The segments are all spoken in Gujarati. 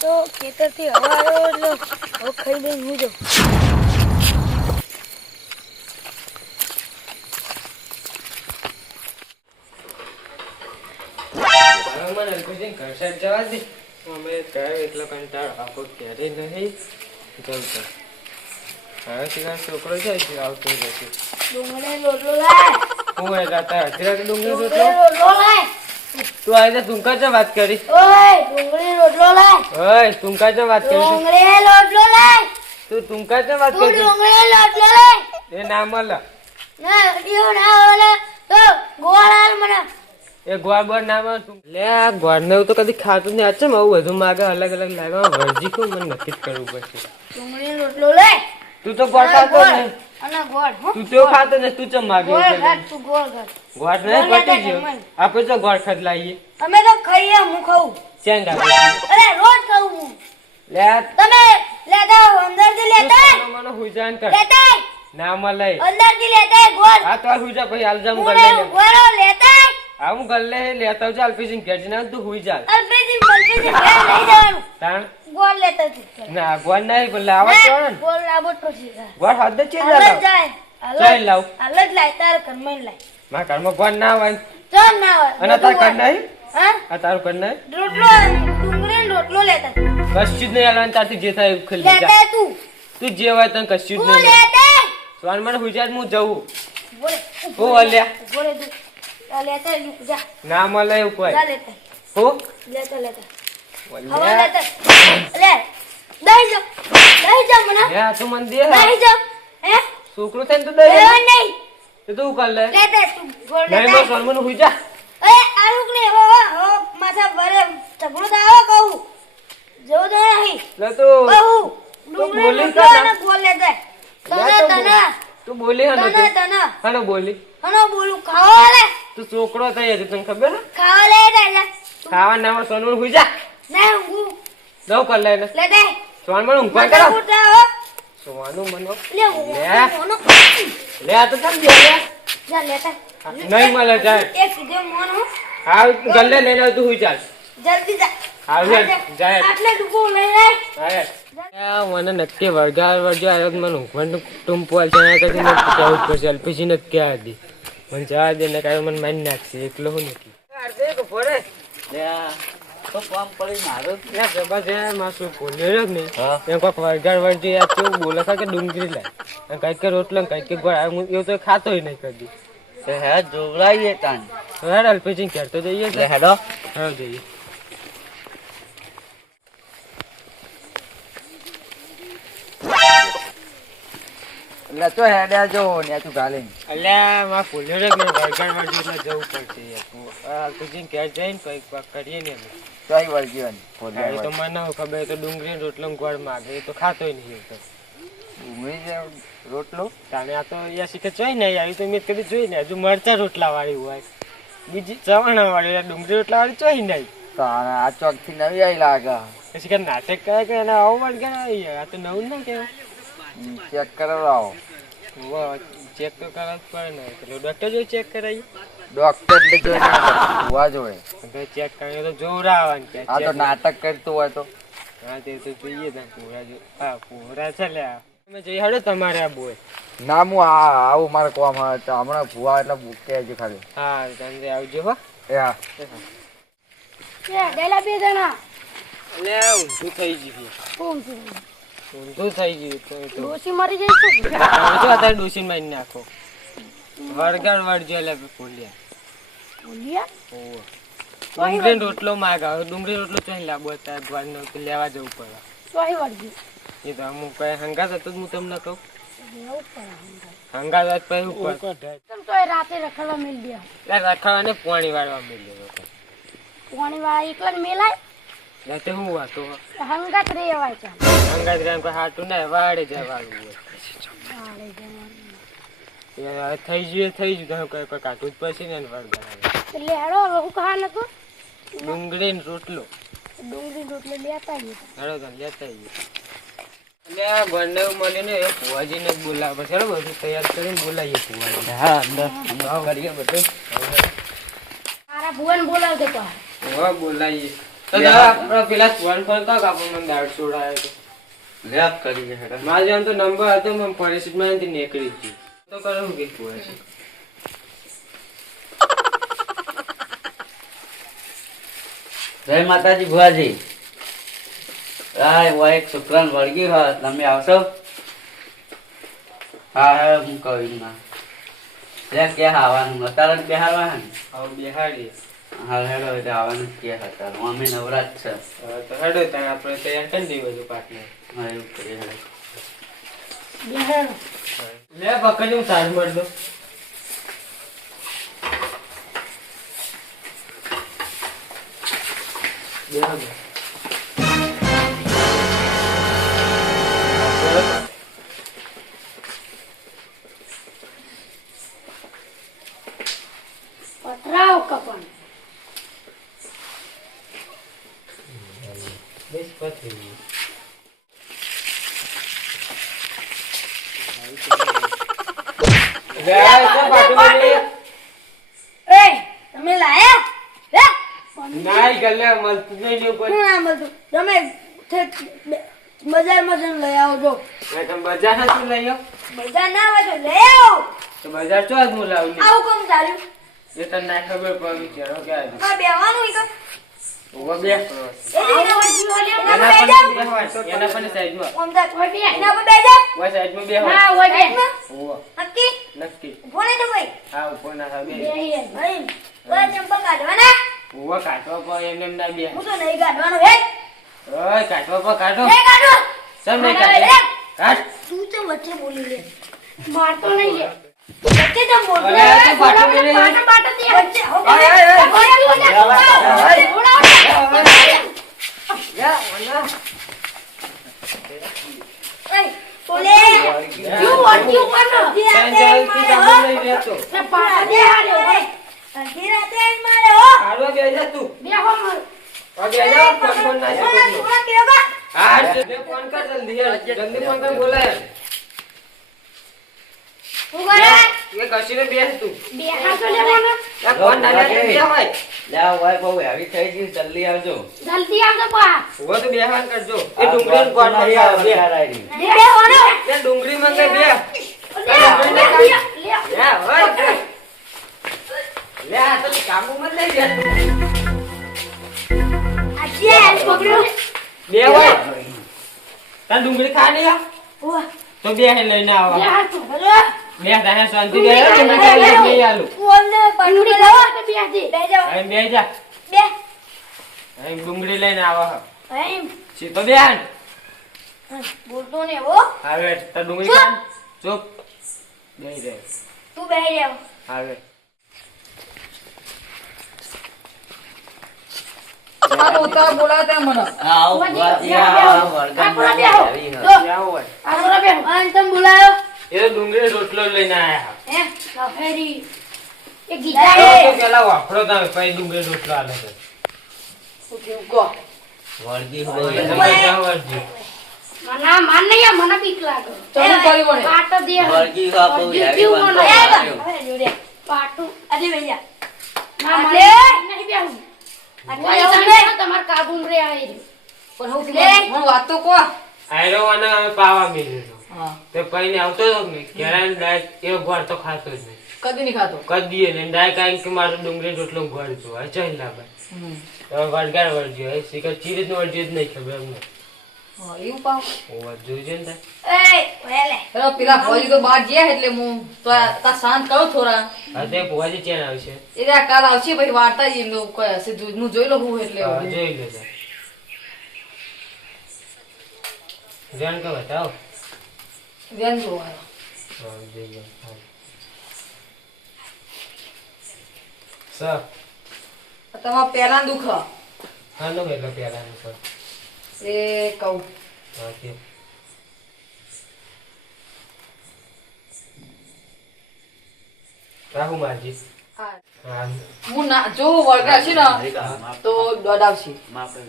તો ખેતરથી હવા આવ્યો એટલે હવે ખાઈ લઈને હું જાઉં. ઘર સાઈડ જવા દે. અમે કયો એટલો કંટાળો આખો ક્યારે નહીં જવું તો હવે સિવાય છોકરો છે આવતો જશે ડુંગળી રોટલો લાય. હું એ ગાતા રાતે ડુંગળી રોટલો? રોટલો લાય. તું આજે તુંકા વાત કરી ઓય ડુંગળી રોટલો લાય. ઓય તુંકા વાત કરી? ડુંગળી રોટલો લાય. તું તુંકા વાત કરી ડુંગળી રોટલો લાય. એ ના મળ ના ડીઓ ના ઓલે. તો ગોળાલ મને. એ ગોળ બોળ ના મળ તું. લે આ ગોળ ને તો કદી ખાતું નહીં. આચમ આવું બધું માગે અલગ અલગ લાગે. વર્જી કો મને નક્કી કરવું પડશે? ડુંગળી રોટલો લાય. તું તો ગોળ ખાતો નહીં. અને ગોળ હો. તું તો ખાતો ને તું ચમ માગે ગોળ? ઘાટ તું ગોળ ઘાટ ગોળ ગોળ પટી ગયો. આપણે તો ગોળ ખદલાઈએ અમે તો ખાઈએ હું ખાઉં. ચેન્જ અરે રોજ ખાઉં હું. લે. તમે લેતા આવો, અંદરથી લેતા મને હુજાન કર. લેતા ના મળે. અંદરથી લેતા ગોળ. આ તો હુજા પછી આલજામ હું લે ગોળો લેતા આય. આ હું ગલ્લે લેતા આવજો અલ્પેશિંગ ઘેર જઈને તું હુઈ જા અલ્પેશિંગ અલ્પેશિંગ ઘેર લઈ જવાનું તાણ ગોળ લેતા જઈશ. ના ગોળ નહીં પણ લાવો તો ગોળ લાવો તો છે. ગોળ હદ છે હાલ લાવ ચાલ લાવ. હાલ જ લાય, તાર કર્મ લાય. મા કર્મ ગોળ ના હોય તો ના હોય. અને તાર કર નહીં હા? આ તારું કર નહીં રોટલો ડુંગળી રોટલો લેતા કશું જ નહીં હાલવાનું તારથી જે થાય એવું ખાલી જા તું તું જે હોય તને કશું જ નહીં લેતા. સ્વાન મને હુજાત હું જવું બોલે ઓ અલ્યા બોલે તું લેતા જા. ના મળે એવું કોઈ. જા લેતા. આય. લેતા લેતા. હવે લેતા. લે દઈ જાઓ દઈ જાઓ મને. લે, તું મને દે. દઈ જાઓ હે? છોકરું થઈને તું દઈ લેવા નહીં. તો તું કર લે. લેતા તું. ગોળ નહીં બસ મને હુઈ જા. અરે આલુક ને હો હો માથા ભરે. ઝઘડો થાવો કહું. જેવું તો નહીં. લે તું. કહું. ડુંગળી ગોળ લેતા. તને તને. તું બોલી હનો તને તને. હનો બોલી. હનો બોલું. ખાવા લે તું છોકરો થઈ હતી તને ખબર ને ખાવા લઈ રાજા ખાવા ના હોય સોનું હુઈ જા. ના હું દઉં કર લે એને લે દે સોનમણ ઊંઘવા માથા કરો. ઉઠા હો સોનું મનો લે લે. મોનો લે આ તો કેમ દે લે જા. લેતા નહીં મળે જાય. એક સીધો મોન હો. હા ગલ્લે લઈ આવ તું હુઈ ચાલ જલ્દી જા. લે, જાય. લે મને નક્કી વળગા વળજો આવ્યો મને ઊંઘવાનું છે એના કરતી મને જ પડશે અલ્પેશી નથી આવી હતી મને જવા દે ને કાંઈ મને મારી નાખશે એકલો હું નથી. તો કામ પડી મારો. ત્યાં પ્રભા છે બોલ્યો જ નહીં. એમ કોઈક વળગાડ વળજો યાર કેવું બોલે છે કે ડુંગરી લાય. અને કંઈક કે રોટલો ને કંઈક કે ગોળ આ હું એવું તો ખાતોય નહીં કદી. તે હે જોગરાઈએ તાન. હેડ અલ્પેશી ઘેર જઈએ. લે હેડો. હા જઈએ. એટલે તો હેડ્યા જો ને તું ગાલે. અલ્યા માં ફૂલ્યો રે નહીં વળગાડ વર્ગી એટલે જવું પડશે આ કુજીન ઘેર જઈને કંઈક પાક કરીએ ને અમે. ચોઈ વળગીવાની. હા, તો મને ખબર તો ડુંગળી રોટલો ગોળ માગે તો ખાતોય નહીં તો. ડુંગળી રોટલો? તાને આ તો યા શીખે જોઈ ને આવી તો મેં કદી જોઈ ને હજુ મરચા રોટલા વાળી હોય. બીજી ચવાણા વાળી ડુંગળી રોટલા વાળી જોઈ નહીં તો આ ચોકથી નવી આવી લાગે. પછી કે નાટક કરે કે એને આવું વળ આવી આ તો નવું ના કહેવાય. ચેક કરાવો ચેક તો કરવા પડે ને. પેલો ડૉક્ટર જો ચેક કરાવી ડોક્ટર ને જોઈ જોવા જોઈએ ચેક કરીને તો જોવરાવાનું કે આ તો નાટક કરતો હોય તો. હા તે તો જોઈએ ને પૂરા જો હા પૂરા છે લે આ. તમે જઈ હડો તમારે આ બોય. ના હું આ આવું મારે કોમ આવે તો હમણાં ભૂવા એટલે કહેજે ખાલી. હા તમે આવજો હો. એ બે જણા. લે ઊંધું થઈ ગયું. છે ઊંધું થઈ ગયું તો એ તો. ડોસી મરી જાય છે જો અત્યારે ડોસીને મારી નાખો. વળગાડ વળજો એટલે ભૂલ્યા બોલિયા ઓહો. ડુંગળી રોટલો માગા હવે ડુંગળી રોટલો ચોઈ લાગુ અત્યારે દ્વારનો તો લેવા જવું પડે. એ તો હું કઈ હંગાત હતો હું તમને કહું. હંગાત. પછી ઉપર તમ તોય રાતે રખડવા મેલ દે. એટલે રખાવાને પાણી વાળવા મળ્યો પાણી વાળા એકલા મેલાય? રાતે હું વાતો હંગાત રેવાય છે. હંગાત રામ કોઈ હાટું ના વાડે જવાનું હોય. જવાનું. થઈ ગયું થઈ ગયું તો કોઈ કોઈ કાઢવું જ પછી ને વળગાડ એટલે હેડો હવે હું કહા નતો ડુંગળી ને રોટલો. ડુંગળી રોટલો લેતા આવીએ. હેડો તને લેતા આવીએ. એટલે આ ગોળને મળીને એ ભુવાજીને જ બોલાવે પછી બધું તૈયાર કરીને બોલાવીએ ભુવાજી હા અંદર. કરીએ બધું. મારા ભુવન બોલાવજો તો. હા બોલાવીએ. પેલા ફોન ફોન કાક આપણો મને દાળ છોડાયો તો લેપ કરી હેડા. મારે આમ તો નંબર હતો મને પરિસ્થિતિમાં નથી નીકળી જ તો કરું કે કુવા જય માતાજી ભુવાજી. આ વા એક શુક્રાન વળગી હોય તમે આવશો? હા હા હું કહું ના લે ક્યાં આવવાનું અત્યારે બિહારવા હે ને? હવે બેહાડીએ. હા હેડો એટલે આવવાનું જ ક્યાં અમે નવરાત છે. તો હેડો ત્યાં આપણે તૈયાર કરી દઈએ બધું પાટને હા એવું કરીએ હેડો. લે પકડ હું સાજ મળ દો બેહાડો. તમે લાયા હે ના ગલે મળતું નહીં ને શું ના મળતું તમે બે- બજારમાં જઈને લઈ આવજો તમે બજાર નથી લઈ આવ બજાર ના હોય તો લઈ આવો તો બજાર ચો જ હું લાવું આવું કેમ ચાલ્યું એ તને ના ખબર પડી ચેડો કે આજે આ બેવાનું ઈ તો ઊભો બે એના પણ બેહવાય, એના પણ સાઈડમાં બે એના પર બેજા ઓય સાઈડમાં બેહવાય. હા હોય બે ઊભો. નક્કી. ભોળે તો ભાઈ. હા ઉપર ના બે ભાઈ. ઓય ચંપા કાઢવાના ઓવા કાઢવા પર એમ એમ ના બે હું તો નહીં કાઢવાનો હે. ઓય કાઢવા પર કાઢો. એ કાઢો. સમ નહીં કાઢે. કાઢે. તું તો વચ્ચે બોલી લે. મારતો નહીં લે. વચ્ચે તો અરે, પાટો તો પાટું બોલી. પાટું પાટું દે. વચ્ચે. હો અરે, અરે, અરે. યા, ઓલા. એય, બોલે. શું વચ્ચે ઉપર નો? સાંજે આવતી તમને લઈ રહેતો. ને પાટું દે હારે, ઓય. અડધી રાતે આઈને મારે, હો. કાઢવા બે જા તું બે હો મારે. હવે બે જા, ફોન ફોન ના ઓય, શકું. થોડા કેવા? હા જલ્દી ફોન કર જલ્દી યાર. જલ્દી ફોન કર બોલાય. હું કરે? એ કશીને બેસ તું. બે હાથો લેવાનો. આ ફોન ના લે બે હોય લે આ બહુ હેવી થઈ ગઈ જલ્દી આવજો. જલ્દી આવજો પા. ઊભો તો બેહવાન કરજો. એ ડુંગળી કોણ મંગાવે? બે. બે બેવાનો. એ ડુંગળી મંગાવે બે? લે, લે, લે, લે. લે હોય લે. આ તો કામુ મત લઈ લે. આ જે પકડ્યો. બે હોય. તાર ડુંગળી ખા નહીં આ? ઓય, તો બે હે લઈને આવો બે તારે શાંતિ બે ડુંગળી ખાઈ લે, આલું. ફોનને પાટું લાવો. બે જાઓ. અહીં બે જા. બે. અહીં ડુંગળી લઈને આવો એમ. સીધો બેન બોલતો ને હો. હવે તાર ડુંગળી ખાન ચૂપ. બેહી રહે તું બેહી જાવ હવે. ઉતાર બોલાવતા મને. આવો ભુવાજી આ વળગામ હેવી હોય. ક્યાં હોય. આ બોલા બે આન તમ બોલાયો? એ ડુંગળી રોટલો લઈને આયા હે. લફેરી. એ ગીતા એ. પેલા વાપરો તમે પછી ડુંગળી રોટલો આલે છે શું કેવું કહો વળગી હોય ક્યાં મના માન નહીં મને બીક લાગે. ચાલુ. પાટો દે. મને. પાટું. ના? મને નહીં બેહું. આટલે તમાર કાબુ રે આવી પણ હું મને વાત તો કહો. આયરો અને અમે પાવા મેલ્યો હા. તે પછી આવતો હતો ને ડાયક એ ગોળ તો ખાતો જ નહીં. કદી નહીં ખાતો. કદીએ નહીં. ડાયક આઈને કે મારું ડુંગળી રોટલો ઘર જો હમ. હવે વળગાડ વળજો. હવે શીખર ચી રીતનું વળજો જ નહીં ખબર અમને હા, એવું પાવ. ઓવા જોઈજો ને એ પેલા ફોજી તો બહાર ગયા એટલે હું તો તા શાંત કરો થોડા. હા તે ચેન આવશે. એ કાલ આવશે પછી વાર્તા જ એમનું કોઈ હશે હું જોઈ લઉં હું એટલે. જોઈ લેજો જાણ કે બતાવો વેન જોવાયો હા, જોઈ સર. તમારા પેલા દુખ. હા નો એટલે સર. એ કહું. રાહુ મારજી હા. ના જો વળગા છે ને તો દોડ આવશે માપે.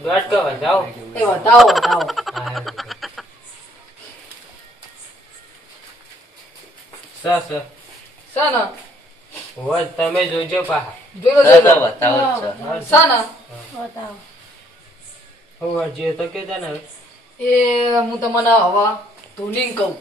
દોઢ કે વધાવો. એ વધાવો વધાવો. હા સર સર. છે ને. તમે જોજો પા જોઈ લો તો જોઈ તો લો બતાવો જ છે. છે બતાવો હું જે તો કે છે ને એ હું તમને હવે ધોની કહું.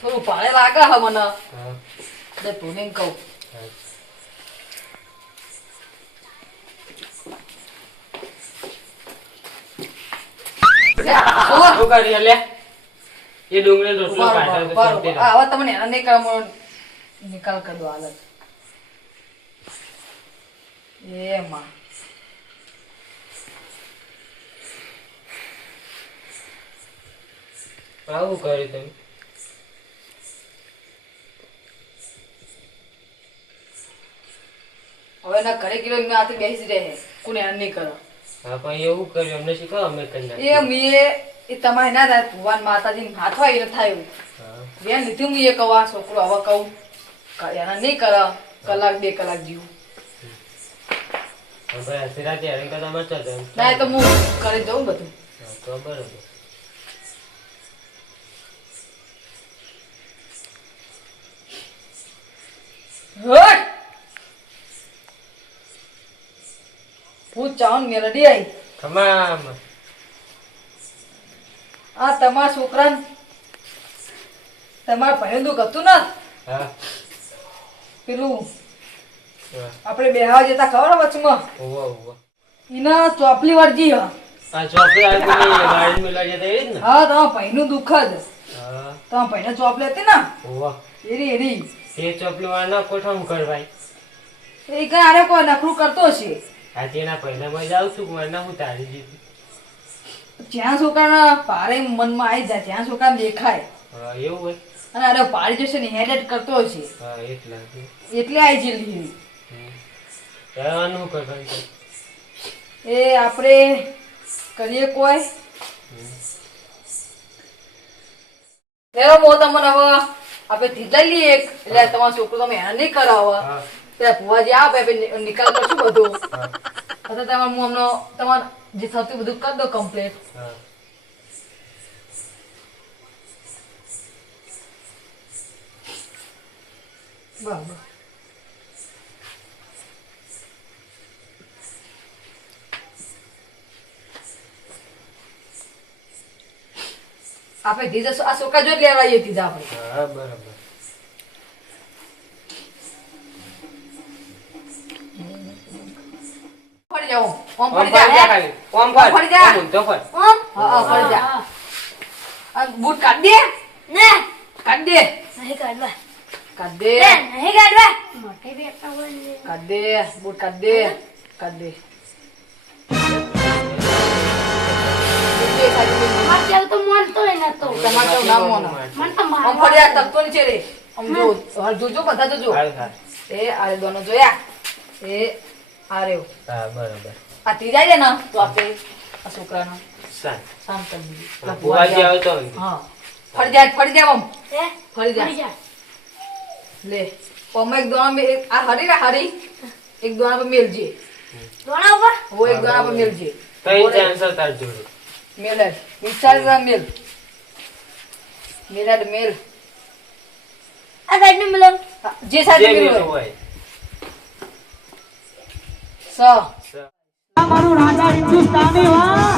થોડું ભારે લાગે હે મને. એટલે કહું. એ ડુંગળી રોટલો હવે તમને નહીં નિકાલ કરી દો હાલત એમાં આવું કર્યું તમે. હવે એના ઘરે કિલો એમને આથી બેસી રહે. કોને હેરાન નહીં કરો. હા પણ એવું કર્યું અમને શીખવા અમે કરી એ. મીએ એ તમારે ના થાય ભગવાન માતાજી હાથ હોય એ થાય બેન લીધું મીએ કહું આ છોકરો હવે કહું એના નહીં કરે કલાક બે કલાક જીવું. ના તો હું કરી દઉં બધું. તો ભૂત ચાવન મેલડી આવી તમામ. આ તમારા છોકરા તમારા ભાઈ દુઃખ હતું ને? પેલું આપણે બેહાવા જતા ખબર વચમાં. એના ચોપલી વળજી હા. જ તમારા ભાઈનું દુઃખ જ. તમારા ભાઈને ચોપલી હતી ને? એરી એરી એ ચોપલું આના કોઠામ કરવાય એ આરે કોઈ નખરું કરતો છે. આજે એના પહેલા માં જાઉં છું મને હું તારી જીતી જ્યાં છોકરાના પારે મનમાં આવી જાય ત્યાં છોકરા દેખાય. એવું હોય? અને અરે પાડી જશે ને હેડેટ કરતો છે એટલે એટલે આવી જેલી રહેવાનું કરવાનું એ આપણે કરીએ કોઈ. એવો મો તમને હવે. આપણે ધીજા લઈએ એક. એટલે તમારો છોકરો તમે હેરાન નહીં કરાવવા ત્યાં ભુવાજી આવે આપણે નિકાલ કરશું બધું. અથવા તમારે હું હમણાં તમારે જે થતું બધું કરી દો કમ્પ્લીટ બરાબર. આપણે દીધા આ છોકરા જો લેવા આવીએ દીધા આપણે. હા બરાબર. ફરી જાઓ. ઓમ ઓમ ફરી જા ફરી જા ખાલી. ઓમ ફરી. જા. ઓમ ઊંધો ફર. ઓમ? હા હા ફરી જા. આ બૂટ કાઢ દે. ને. કાઢ દે. નહીં કાઢવા. કાઢ દે. નહીં કાઢવા. મોટી બેટા બોલ કાઢ દે. બૂટ કાઢ દે. કાઢ દે. ચાલ તો મન તો તમારે તો ના મોનો. મન તો રે. આમ જો જોજો બધા જોજો હાલ, હાલ. એ આ દોનો જોયા. એ આ હા બરાબર. આ ત્રીજા છે ને તો આપણે આ છોકરાનો. સાત શાંત કરી ભુવાજી આવે તો હા. ફરી જાય ફરી જાય આમ ફરી જાય. લે ઓમ એક દોણા મે એક આ હરી રા હરી. એક દોણા પર મેલજે. દોણા ઉપર? વો એક દોણા પર મેલજે. કઈ ચાન્સ તાર જોડે? Milad. Misaza mil. Milad mil. આ સાઈડ ને મિલો જે સાઈડ ને મિલો સ મારું રાજા હિન્દુસ્તાની વા